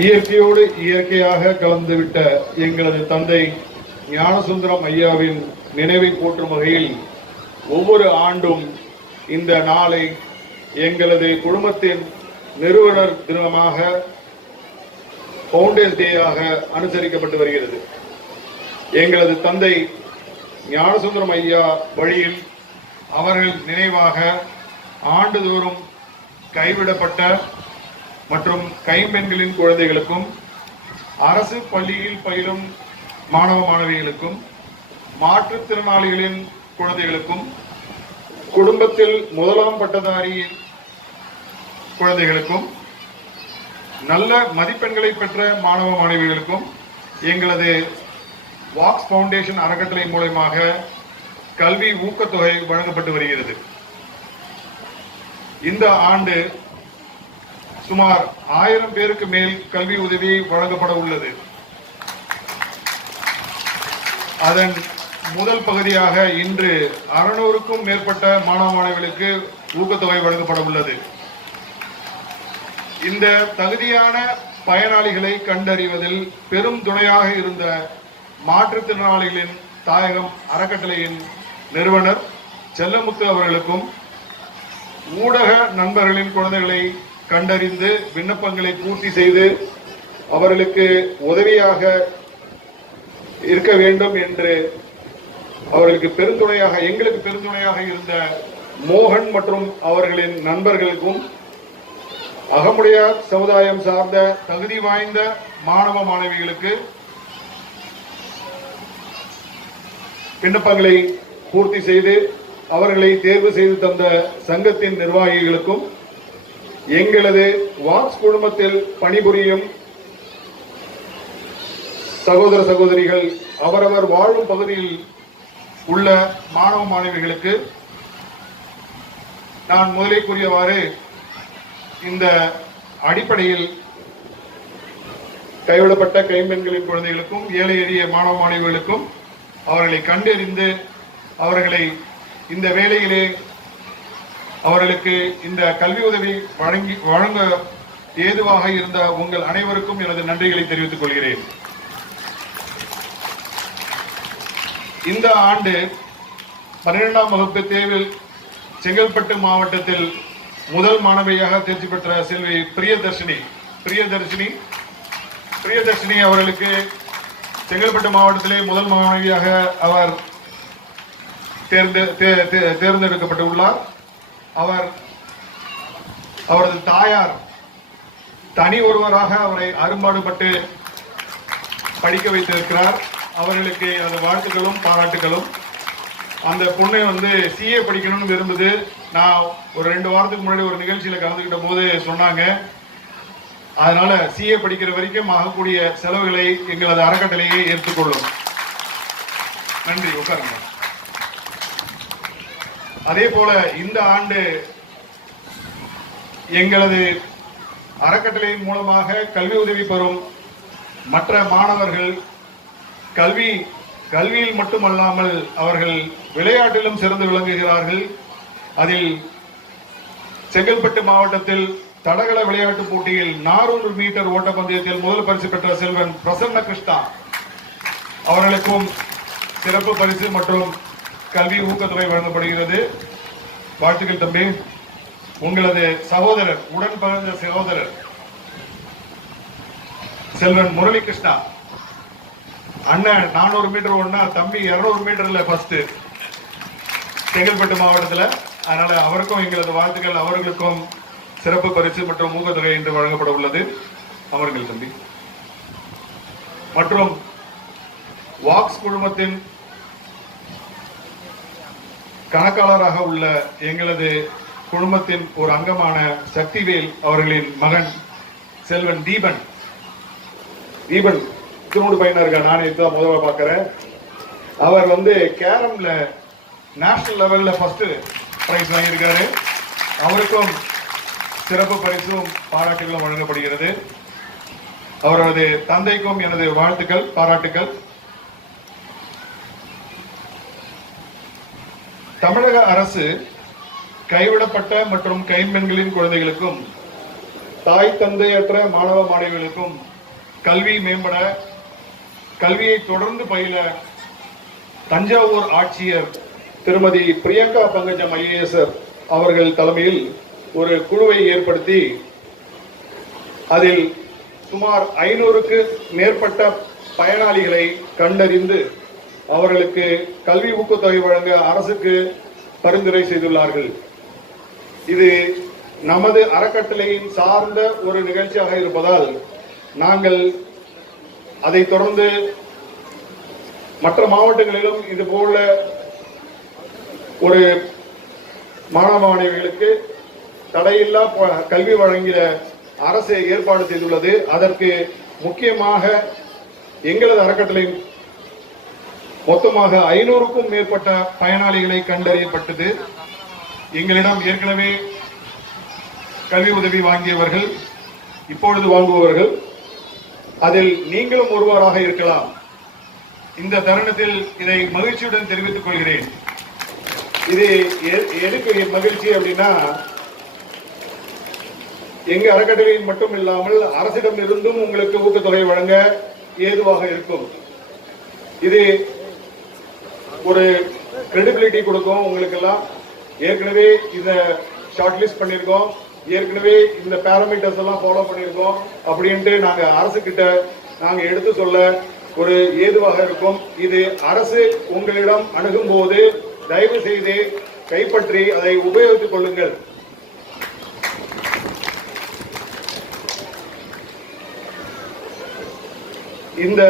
இயற்கையோடு இயற்கையாக கலந்துவிட்ட எங்களது தந்தை ஞானசுந்தரம் ஐயாவின் நினைவை போற்றும் வகையில் ஒவ்வொரு ஆண்டும் இந்த நாளை எங்களது குடும்பத்தின் நிறுவனர் தினமாக ஃபவுண்டர்ஸ் டேயாக அனுசரிக்கப்பட்டு வருகிறது. எங்களது தந்தை ஞானசுந்தரம் ஐயா வழியில் அவர்கள் நினைவாக ஆண்டுதோறும் கைவிடப்பட்ட மற்றும் கைம்பெண்களின் குழந்தைகளுக்கும் அரசு பள்ளியில் பயிலும் மாணவ மாணவிகளுக்கும் மாற்றுத்திறனாளிகளின் குழந்தைகளுக்கும் குடும்பத்தில் முதலாம் பட்டதாரி குழந்தைகளுக்கும் நல்ல மதிப்பெண்களை பெற்ற மாணவ மாணவிகளுக்கும் எங்களது வாக்ஸ் ஃபவுண்டேஷன் அறக்கட்டளை மூலமாக கல்வி ஊக்கத்தொகை வழங்கப்பட்டு வருகிறது. இந்த ஆண்டு சுமார் 1000 பேருக்கு மேல் கல்வி உதவி வழங்கப்பட உள்ளது. அதன் முதல் பகுதியாக இன்று 600க்கும் மேற்பட்ட மாணவ மாணவிகளுக்கு ஊக்கத்தொகை வழங்கப்பட உள்ளது. இந்த தகுதியான பயனாளிகளை கண்டறிவதில் பெரும் துணையாக இருந்த மாற்றுத்திறனாளிகளின் தாயகம் அறக்கட்டளையின் நிறுவனர் செல்லமுத்து அவர்களுக்கும் ஊடக நண்பர்களின் குழந்தைகளை கண்டறிந்து விண்ணப்பங்களை பூர்த்தி செய்து அவர்களுக்கு உதவியாக இருக்க வேண்டும் என்று அவர்களுக்கு பெருந்துணையாக எங்களுக்கு பெருந்துணையாக இருந்த மோகன் மற்றும் அவர்களின் நண்பர்களுக்கும் அகமுடையார் சமுதாயம் சார்ந்த தகுதி வாய்ந்த மாணவ மாணவிகளுக்கு விண்ணப்பங்களை பூர்த்தி செய்து அவர்களை தேர்வு செய்து தந்த சங்கத்தின் நிர்வாகிகளுக்கும் எங்களது வாக்ஸ் குழுமத்தில் பணிபுரியும் சகோதர சகோதரிகள் அவரவர் வாழும் பகுதியில் உள்ள மாணவ மாணவிகளுக்கு நான் முதலே கூறியவாறு இந்த அடிப்படையில் கைவிடப்பட்ட கைம்பெண்களின் குழந்தைகளுக்கும் ஏழை எளிய மாணவ மாணவிகளுக்கும் அவர்களை கண்டறிந்து அவர்களை இந்த வேளையிலே அவர்களுக்கு இந்த கல்வி உதவி வழங்க ஏதுவாக இருந்த உங்கள் அனைவருக்கும் எனது நன்றிகளை தெரிவித்துக் கொள்கிறேன். இந்த ஆண்டு 12ஆம் வகுப்பு தேர்வில் செங்கல்பட்டு மாவட்டத்தில் முதல் மாணவியாக தேர்ச்சி பெற்ற செல்வி பிரியதர்ஷினி அவர்களுக்கு செங்கல்பட்டு மாவட்டத்திலே முதல் மாணவியாக அவர் தேர்ந்தெடுக்கப்பட்டுள்ளார். அவரது தாயார் தனி ஒருவராக அவரை அரும்பாடுபட்டு படிக்க வைத்திருக்கிறார். அவர்களுக்கு அந்த வாழ்த்துக்களும் பாராட்டுகளும். அந்த பொண்ணை சிஏ படிக்கணும்னு விரும்புது. நான் ஒரு 2 வாரத்துக்கு முன்னாடி ஒரு நிகழ்ச்சியில கலந்துகிட்ட போது சொன்னாங்க. அதனால சிஏ படிக்கிற வரைக்கும் ஆகக்கூடிய செலவுகளை எங்களது அறக்கட்டளையே ஏற்றுக்கொள்ளும். நன்றி. உட்காருங்க. அதே போல இந்த ஆண்டு எங்களது அறக்கட்டளையின் மூலமாக கல்வி உதவி பெறும் மற்ற மாணவர்கள் கல்வியில் மட்டுமல்லாமல் அவர்கள் விளையாட்டிலும் சிறந்து விளங்குகிறார்கள். அதில் செங்கல்பட்டு மாவட்டத்தில் தடகள விளையாட்டு போட்டியில் 400 மீட்டர் ஓட்டப்பந்தயத்தில் முதல் பரிசு பெற்ற செல்வன் பிரசன்ன கிருஷ்ணா அவர்களுக்கும் சிறப்பு பரிசு மற்றும் கல்வி ஊக்கத்தொகை வழங்கப்படுகிறது. வாழ்த்துக்கள் தம்பி. உங்களது சகோதரர், உடன் பிறந்த சகோதரர் செல்வன் முரளி கிருஷ்ணா, அண்ணன் 400 மீட்டர் ஓடினா தம்பி 200 மீட்டர்ல ஃபர்ஸ்ட் செங்கல்பட்டு மாவட்டத்தில். அதனால அவருக்கும் எங்களது வாழ்த்துக்கள். அவர்களுக்கும் சிறப்பு பரிசு மற்றும் ஊக்கத்தொகை இன்று வழங்கப்பட உள்ளது. அவர்கள் தம்பி. மற்றும் வாக்ஸ் குழுமத்தின் கணக்காளராக உள்ள எங்களது குழுமத்தின் ஒரு அங்கமான சக்திவேல் அவர்களின் மகன் செல்வன் தீபன் திருமூடு பையனா இருக்கா. நான் இதுதான் முதல்ல பார்க்கிறேன். அவர் கேரம்ல நேஷனல் லெவல்ல ஃபர்ஸ்ட் பிரைஸ் வாங்கியிருக்காரு. அவருக்கும் சிறப்பு பரிசும் பாராட்டுகளும் வழங்கப்படுகிறது. அவரது தந்தைக்கும் எனது வாழ்த்துக்கள், பாராட்டுக்கள். தமிழக அரசு கைவிடப்பட்ட மற்றும் கைம்பெண்களின் குழந்தைகளுக்கும் தாய் தந்தையற்ற மாணவ மாணவிகளுக்கும் கல்வி மேம்பட, கல்வியை தொடர்ந்து பயில தஞ்சாவூர் ஆட்சியர் திருமதி பிரியங்கா பங்கஜம் IAS அவர்கள் தலைமையில் ஒரு குழுவை ஏற்படுத்தி அதில் சுமார் 500க்கு மேற்பட்ட பயனாளிகளை கண்டறிந்து அவர்களுக்கு கல்வி ஊக்கத்தொகை வழங்க அரசுக்கு பரிந்துரை செய்துள்ளார்கள். இது நமது அறக்கட்டளையின் சார்ந்த ஒரு நிகழ்ச்சியாக இருப்பதால் நாங்கள் அதை தொடர்ந்து மற்ற மாவட்டங்களிலும் இது போல ஒரு மாணவ மாணவிகளுக்கு தடையில்லா கல்வி வழங்கிட அரசு ஏற்பாடு செய்துள்ளது. அதற்கு முக்கியமாக எங்களது அறக்கட்டளை மொத்தமாக 500க்கும் மேற்பட்ட பயனாளிகளை கண்டறியப்பட்டது. எங்களிடம் ஏற்கனவே கல்வி உதவி வாங்கியவர்கள், இப்பொழுது வாங்குபவர்கள், அதில் நீங்களும் ஒருவராக இருக்கலாம். இந்த தருணத்தில் இதை மகிழ்ச்சியுடன் தெரிவித்துக் கொள்கிறேன். இது எதுக்கு மகிழ்ச்சி அப்படின்னா, எங்க அறக்கட்டளையில் மட்டும் இல்லாமல் அரசிடம் இருந்தும் உங்களுக்கு ஊக்கத்தொகை வழங்க ஏதுவாக இருக்கும். இது ஒரு கிரெடிபிலிட்டி கொடுக்கும் உங்களுக்கு எல்லாம். ஏற்கனவே இதை ஷார்ட் லிஸ்ட் பண்ணியிருக்கோம், ஏற்கனவே இந்த பேராமீட்டர்ஸ் எல்லாம் ஃபாலோ பண்ணியிருக்கோம் அப்படின்ட்டு நாங்க அரசு கிட்ட நாங்க எடுத்து சொல்ல ஒரு ஏதுவாக இருக்கும். இது அரசு உங்களிடம் அணுகும் போது தயவு செய்து கைப்பற்றி அதை உபயோகித்துக் கொள்ளுங்கள். இந்த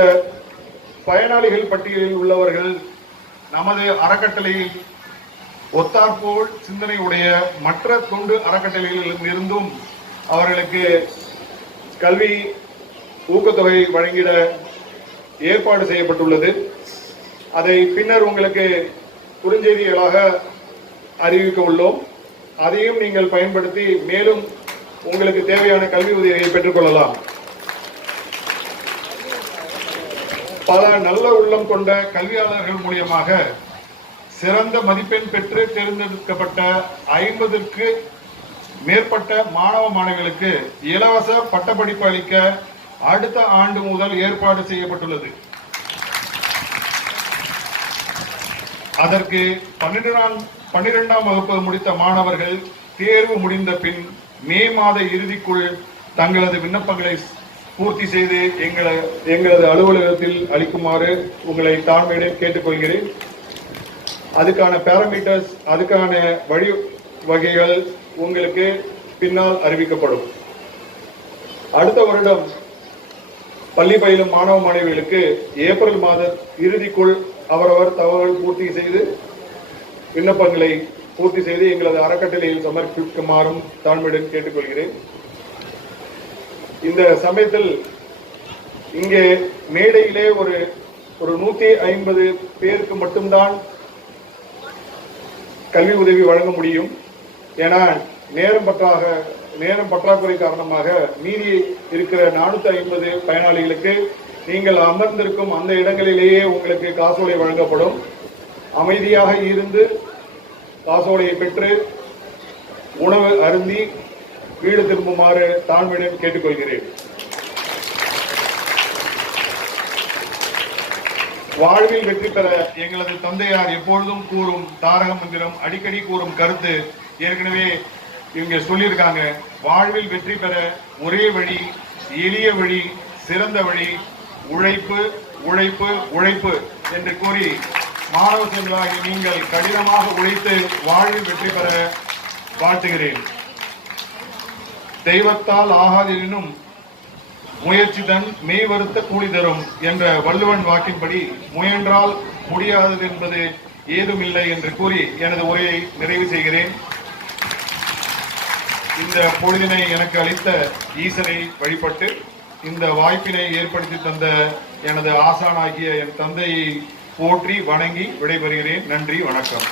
பயனாளிகள் பட்டியலில் உள்ளவர்கள் நமது அறக்கட்டளையில் ஒத்தாற்போல் சிந்தனை உடைய மற்ற தொண்டு அறக்கட்டளைகளில் இருந்தும் அவர்களுக்கு கல்வி ஊக்கத்தொகை வழங்கிட ஏற்பாடு செய்யப்பட்டுள்ளது. அதை பின்னர் உங்களுக்கு குறுஞ்செய்திகளாக அறிவிக்க உள்ளோம். அதையும் நீங்கள் பயன்படுத்தி மேலும் உங்களுக்கு தேவையான கல்வி உதவியை பெற்றுக் கொள்ளலாம். பல நல்ல உள்ளம் கொண்ட கல்வியாளர்கள் மூலியமாக சிறந்த மதிப்பெண் பெற்று தேர்ந்தெடுக்கப்பட்ட 50ற்கு மேற்பட்ட மாணவ மாணவிகளுக்கு இலவச பட்டப்படிப்பு அளிக்க அடுத்த ஆண்டு முதல் ஏற்பாடு செய்யப்பட்டுள்ளது. அதற்கு 12ஆம் வகுப்பு முடித்த மாணவர்கள் தேர்வு முடிந்த பின் மே மாத இறுதிக்குள் தங்களது விண்ணப்பங்களை பூர்த்தி செய்து எங்களது அலுவலகத்தில் அளிக்குமாறு உங்களை தாழ்மையுடன் கேட்டுக்கொள்கிறேன். அதுக்கான பேராமீட்டர்ஸ், அதுக்கான வழி வகைகள் உங்களுக்கு பின்னால் அறிவிக்கப்படும். அடுத்த வருடம் பள்ளி பயிலும் மாணவ மாணவிகளுக்கு ஏப்ரல் மாத இறுதிக்குள் அவரவர் தகவல் பூர்த்தி செய்து விண்ணப்பங்களை பூர்த்தி செய்து எங்களது அறக்கட்டளையில் சமர்ப்பிக்குமாறும் தாழ்மையுடன் கேட்டுக்கொள்கிறேன். இந்த சமயத்தில் இங்கே மேடையிலே ஒரு 150 பேருக்கு மட்டும்தான் கல்வி உதவி வழங்க முடியும். ஏன்னா நேரம் பற்றாக்குறை காரணமாக மீறி இருக்கிற 450 பயனாளிகளுக்கு நீங்கள் அமர்ந்திருக்கும் அந்த இடங்களிலேயே உங்களுக்கு காசோலை வழங்கப்படும். அமைதியாக இருந்து காசோலையை பெற்று உணவு அருந்தி வீடு திரும்புமாறு தாழ்மையுடன் கேட்டுக்கொள்கிறேன். வாழ்வில் வெற்றி பெற எங்களது தந்தையார் எப்பொழுதும் கூறும் தாரக மந்திரம், அடிக்கடி கூறும் கருத்து ஏற்கனவே இவங்க சொல்லியிருக்காங்க. வாழ்வில் வெற்றி பெற ஒரே வழி, எளிய வழி, சிறந்த வழி, உழைப்பு உழைப்பு உழைப்பு என்று கூறி மாணவ செல்வராகி நீங்கள் கடினமாக உழைத்து வாழ்வில் வெற்றி பெற வாழ்த்துகிறேன். தெய்வத்தால் ஆகாதெனினும் முயற்சி தன் மெய் வருத்த கூலி தரும் என்ற வள்ளுவன் வாக்கின்படி முயன்றால் முடியாதது என்பது ஏதுமில்லை என்று கூறி எனது உரையை நிறைவு செய்கிறேன். இந்த பொழுதினை எனக்கு அளித்த ஈசனை வழிபட்டு இந்த வாய்ப்பினை ஏற்படுத்தி தந்த எனது ஆசானாகிய என் தந்தையை போற்றி வணங்கி விடைபெறுகிறேன். நன்றி, வணக்கம்.